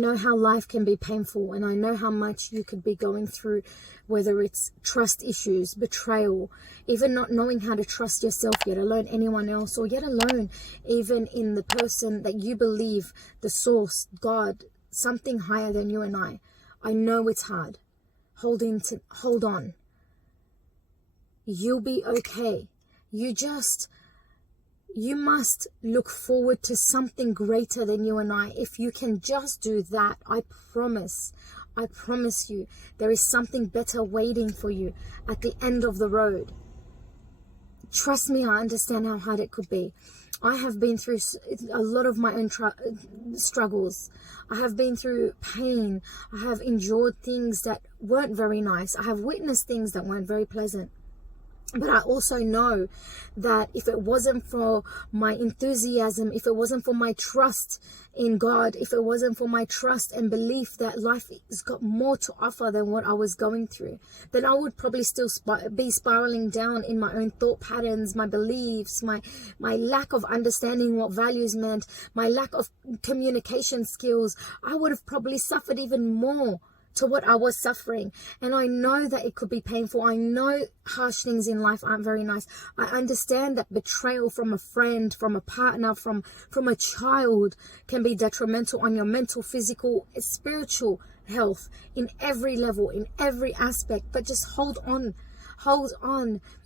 know how life can be painful, and I know how much you could be going through, whether it's trust issues, betrayal, even not knowing how to trust yourself, yet alone anyone else, or yet alone even in the person that you believe, the source, God, something higher than you and I. I know it's hard. Hold on. You'll be okay. You must look forward to something greater than you and I. If you can just do that, I promise you, there is something better waiting for you at the end of the road. Trust me, I understand how hard it could be. I have been through a lot of my own struggles. I have been through pain. I have endured things that weren't very nice. I have witnessed things that weren't very pleasant. But I also know that if it wasn't for my enthusiasm, if it wasn't for my trust in God, if it wasn't for my trust and belief that life has got more to offer than what I was going through, then I would probably still be spiraling down in my own thought patterns, my beliefs, my lack of understanding what values meant, my lack of communication skills. I would have probably suffered even more to what I was suffering. And I know that it could be painful. I know harsh things in life aren't very nice. I understand that betrayal from a friend, from a partner, from a child can be detrimental on your mental, physical, spiritual health in every level, in every aspect. But just hold on.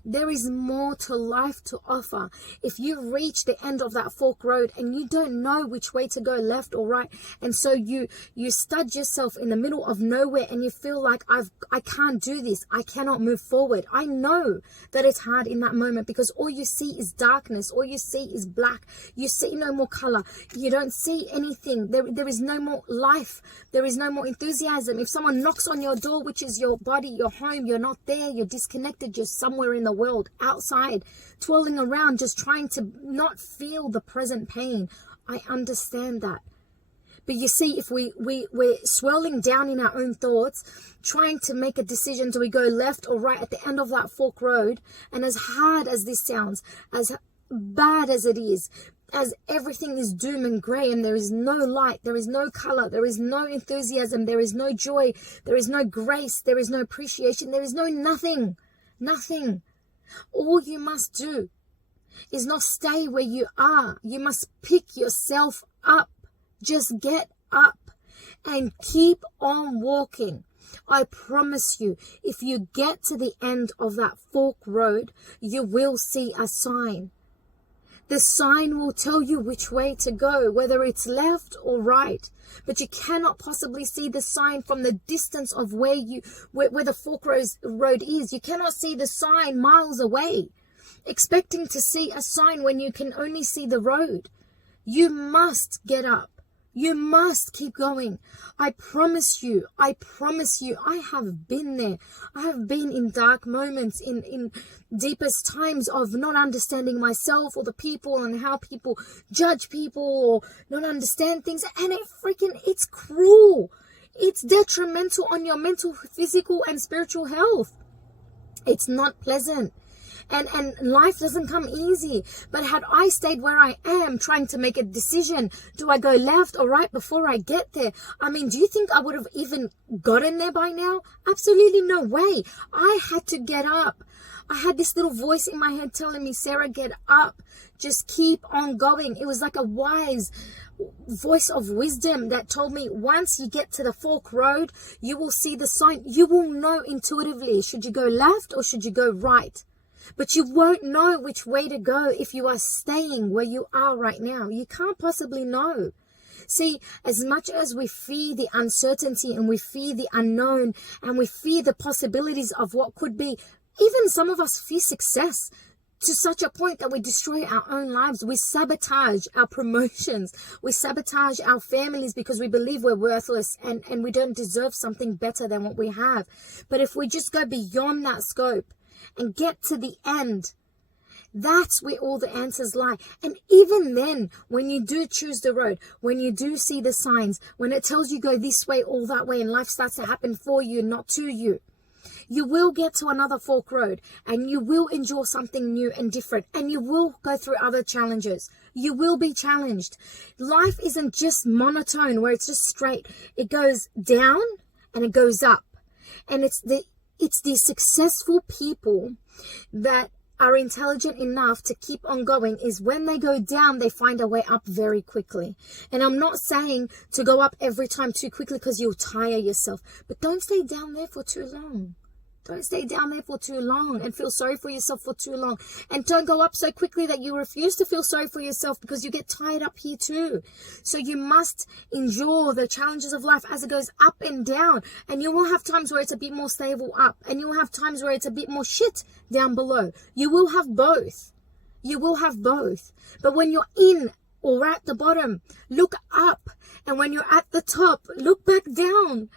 There is more to life to offer. If you reach the end of that fork road and you don't know which way to go, left or right, and so you stud yourself in the middle of nowhere and you feel like I can't do this, I cannot move forward. I know that it's hard in that moment because all you see is darkness, all you see is black. You see no more color. You don't see anything. There is no more life. There is no more enthusiasm. If someone knocks on your door, which is your body, your home, you're not there, you're disconnected, you're somewhere in the world, outside, twirling around, just trying to not feel the present pain. I understand that. But you see, if we're swirling down in our own thoughts, trying to make a decision, do we go left or right at the end of that fork road? And as hard as this sounds, as bad as it is, as everything is doom and grey and there is no light, there is no color, there is no enthusiasm, there is no joy, there is no grace, there is no appreciation, there is no nothing. All you must do is not stay where you are. You must pick yourself up. Just get up and keep on walking. I promise you, if you get to the end of that fork road, you will see a sign. The sign will tell you which way to go, whether it's left or right. But you cannot possibly see the sign from the distance of where the fork road is. You cannot see the sign miles away, expecting to see a sign when you can only see the road. You must get up. You must keep going. I promise you, I have been there. I have been in dark moments, in deepest times of not understanding myself or the people and how people judge people or not understand things. And it's cruel. It's detrimental on your mental, physical, and spiritual health. It's not pleasant. And life doesn't come easy. But had I stayed where I am trying to make a decision, do I go left or right before I get there? I mean, do you think I would have even gotten there by now? Absolutely no way. I had to get up. I had this little voice in my head telling me, Sarah, get up. Just keep on going. It was like a wise voice of wisdom that told me, once you get to the fork road, you will see the sign. You will know intuitively, should you go left or should you go right? But you won't know which way to go if you are staying where you are right now. You can't possibly know. See, as much as we fear the uncertainty and we fear the unknown and we fear the possibilities of what could be, even some of us fear success to such a point that we destroy our own lives. We sabotage our promotions. We sabotage our families because we believe we're worthless and we don't deserve something better than what we have. But if we just go beyond that scope and get to the end, that's where all the answers lie. And even then, when you do choose the road, when you do see the signs, when it tells you go this way or that way and life starts to happen for you, not to you, You will get to another fork road, and you will endure something new and different, and you will go through other challenges. You will be challenged. Life isn't just monotone where it's just straight. It goes down and it goes up. And it's the successful people that are intelligent enough to keep on going is when they go down, they find a way up very quickly. And I'm not saying to go up every time too quickly because you'll tire yourself, but don't stay down there for too long. Don't stay down there for too long and feel sorry for yourself for too long. And don't go up so quickly that you refuse to feel sorry for yourself because you get tired up here too. So you must endure the challenges of life as it goes up and down. And you will have times where it's a bit more stable up. And you will have times where it's a bit more shit down below. You will have both. You will have both. But when you're in or at the bottom, look up. And when you're at the top, look back down.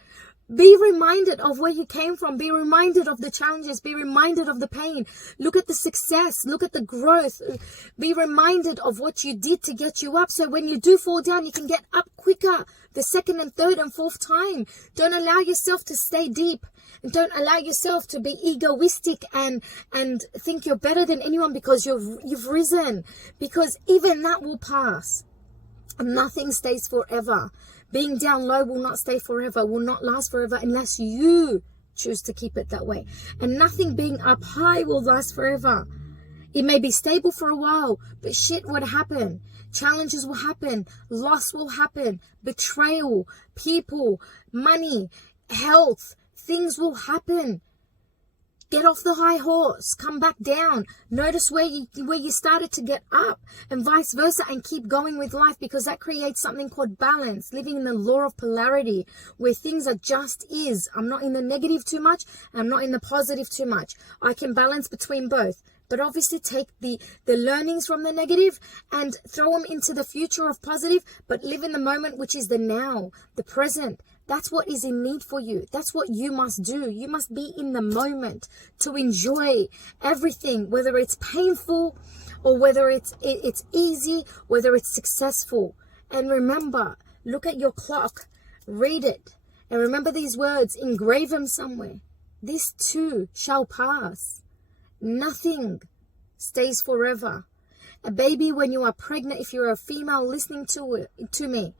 Be reminded of where you came from. Be reminded of the challenges. Be reminded of the pain. Look at the success. Look at the growth. Be reminded of what you did to get you up. So when you do fall down, you can get up quicker the second and third and fourth time. Don't allow yourself to stay deep. And don't allow yourself to be egoistic and think you're better than anyone because you've risen. Because even that will pass. Nothing stays forever. Being down low will not stay forever, will not last forever unless you choose to keep it that way. And nothing being up high will last forever. It may be stable for a while, but shit would happen. Challenges will happen. Loss will happen. Betrayal, people, money, health, things will happen. Get off the high horse, come back down. Notice where you started to get up and vice versa, and keep going with life, because that creates something called balance, living in the law of polarity where things are just is. I'm not in the negative too much. I'm not in the positive too much. I can balance between both. But obviously take the learnings from the negative and throw them into the future of positive, but live in the moment, which is the now, the present. That's what is in need for you. That's what you must do. You must be in the moment to enjoy everything, whether it's painful or whether it's easy, whether it's successful. And remember, look at your clock, read it, and remember these words, engrave them somewhere. This too shall pass. Nothing stays forever. A baby, when you are pregnant, if you're a female listening to me,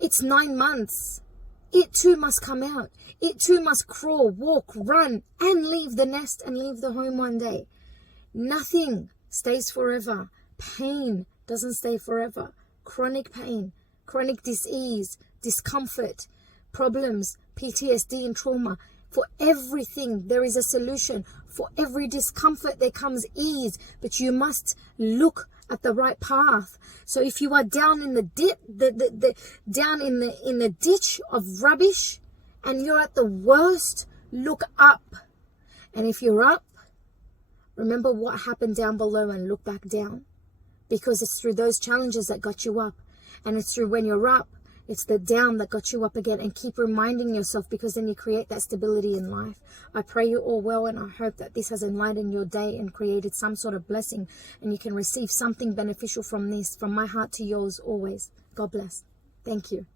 it's 9 months. It too must come out. It too must crawl, walk, run, and leave the nest and leave the home one day. Nothing stays forever. Pain doesn't stay forever. Chronic pain, chronic disease, discomfort, problems, PTSD and trauma. For everything, there is a solution. For every discomfort, there comes ease. But you must look at the right path. So if you are down in the ditch of rubbish and you're at the worst, look up. And if you're up, remember what happened down below and look back down. Because it's through those challenges that got you up. And it's through when you're up, it's the down that got you up again. And keep reminding yourself, because then you create that stability in life. I pray you all well, and I hope that this has enlightened your day and created some sort of blessing, and you can receive something beneficial from this, from my heart to yours always. God bless. Thank you.